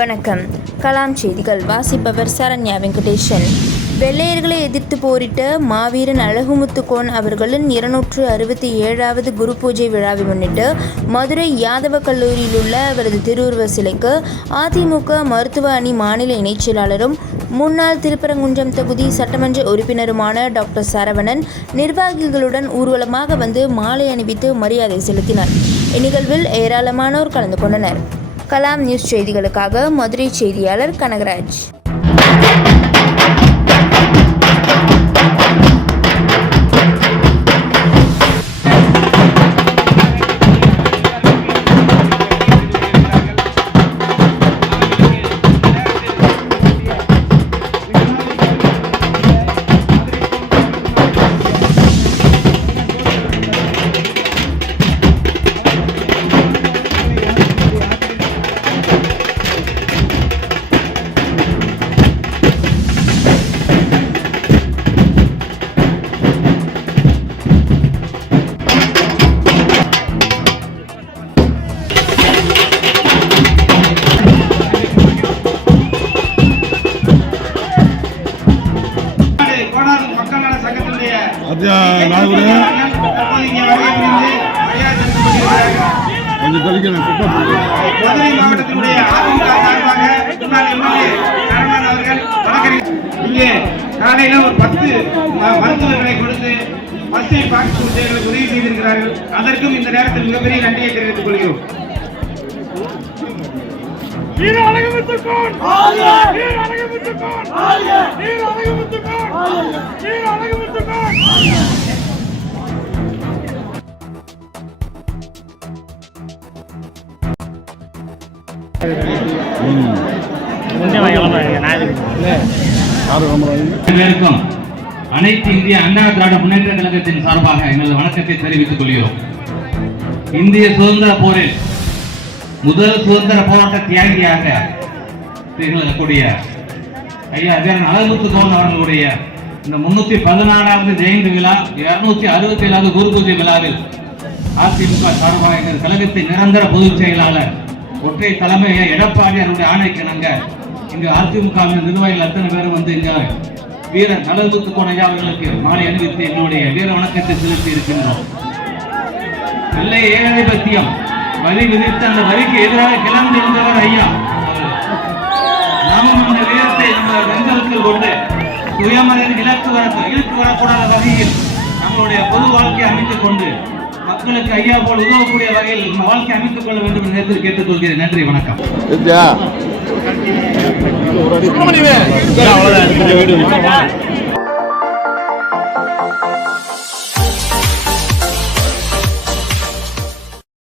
வணக்கம். கலாம் செய்திகள் வாசிப்பவர் சரண்யா வெங்கடேசன். வெள்ளையர்களை எதிர்த்து போரிட்ட மாவீரன் அழகுமுத்துக்கோன் அவர்களின் 267வது குரு பூஜை விழாவை முன்னிட்டு மதுரை யாதவ கல்லூரியில் உள்ள அவரது திருவுருவ சிலைக்கு அதிமுக மருத்துவ அணி மாநில இணைச் செயலாளரும் முன்னாள் திருப்பரங்குன்றம் தொகுதி சட்டமன்ற உறுப்பினருமான டாக்டர் சரவணன் நிர்வாகிகளுடன் ஊர்வலமாக வந்து மாலை அணிவித்து மரியாதை செலுத்தினார். இந்நிகழ்வில் ஏராளமானோர் கலந்து கொண்டனர். கலாம் நியூஸ் செய்திகளுக்காக மதுரை செய்தியாளர் கனகராஜ். மதுரை மாவட்டத்தினுடைய இங்கே காலையில ஒரு 10 மருத்துவர்களை கொடுத்து ஃபர்ஸ்ட் எய்ட் பாக்ஸ் உதவி செய்திருக்கிறார்கள். அதற்கும் இந்த நேரத்தில் மிகப்பெரிய நன்றியை தெரிவித்துக் கொள்கிறோம். அனைத்து இந்திய அண்ணா திராவிட முன்னேற்ற கழகத்தின் சார்பாக எங்களது வணக்கத்தை தெரிவித்துக் கொள்கிறோம். இந்திய சுதந்திர போரில் முதல் சுதந்திர போராட்ட தியாகியாக திகழக்கூடிய ஐயா வீரன் அழகுமுத்துக்கோன் அவர்களுடைய இந்த 314வது ஜெயந்தி விழா 267வது குரு பூஜை விழாவில் அதிமுக சார்பாக எங்கள் கழகத்தின் நிரந்தர பொதுச் செயலாளர் ஒற்றை தலைமை எடப்பாடி அவருடைய ஆணைக்கிணங்க இங்கு அதிமுக நிர்வாகிகள் அத்தனை பேரும் வந்து இங்க வீரன் அழகுமுத்துக்கோன் ஐயா அவர்களுக்கு மாலை அணிவித்து எங்களுடைய வீர வணக்கத்தை செலுத்தி இருக்கின்றோம். வெள்ளை ஏகாதிபத்தியம் வரி விதித்து அந்த வரிக்கு எதிராக கிளம்பியிருந்தவர் ஐயா. நாமும் அந்த வீரத்தை நம்ம வெங்கலத்தில் கொண்டு சுயமரியாதை இழுத்து வரக்கூடாத வகையில் நம்மளுடைய பொது வாழ்க்கையை அமைத்துக் கொண்டு மக்களுக்கு ஐயா போல் உதவக்கூடிய வகையில் நம்ம வாழ்க்கை அமைத்துக் கொள்ள வேண்டும் என்று நேரத்தில் கேட்டுக்கொள்கிறேன். நன்றி, வணக்கம்.